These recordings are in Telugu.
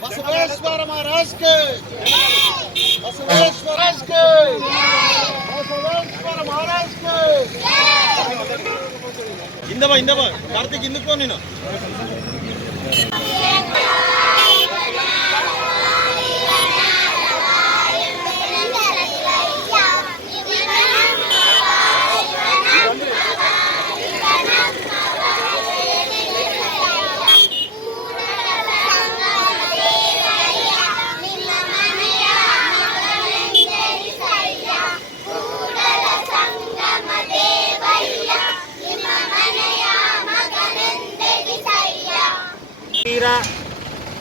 बसवेश्वर महाराज के, बसवेश्वर महाराज के, बसवेश्वर महाराज के। इंदबा इंदबा कार्तिक इंदुको नीनु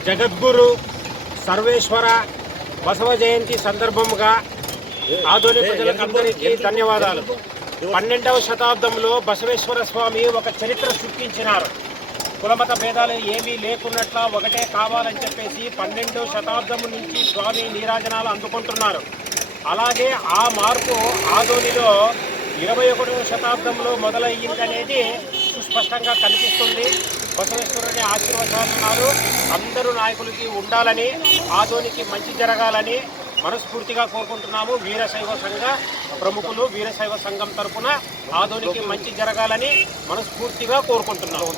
జగద్గురు సర్వేశ్వర బసవ జయంతి సందర్భంగా ఆదోని ప్రజలందరికీ ధన్యవాదాలు. 12వ శతాబ్దంలో బసవేశ్వర స్వామి ఒక చరిత్ర సృష్టించినారు. కులమత భేదాలు ఏమీ లేకున్నట్ల ఒకటే కావాలని చెప్పేసి 12వ శతాబ్దం నుంచి స్వామి నీరాజనాలు అందుకుంటున్నారు. అలాగే ఆ మార్పు ఆదోనిలో 21వ శతాబ్దంలో మొదలయ్యిందనేది సుస్పష్టంగా కనిపిస్తుంది. బసవేశ్వరుని ఆశీర్వచనాలు అందరూ నాయకులకి ఉండాలని, ఆదోనికి మంచి జరగాలని మనస్ఫూర్తిగా కోరుకుంటున్నాము. వీరశైవ సంఘ ప్రముఖులు వీరశైవ సంఘం తరఫున ఆదోనికి మంచి జరగాలని మనస్ఫూర్తిగా కోరుకుంటున్నాము.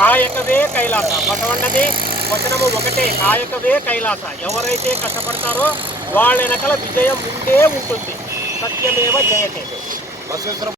కాయకవే కైలాస, బసవన్నది వచనము ఒకటే, కాయకవే కైలాస. ఎవరైతే కష్టపడతారో వాళ్ళ వెనకాల విజయం ఉండే ఉంటుంది. సత్యమేవ జయతే.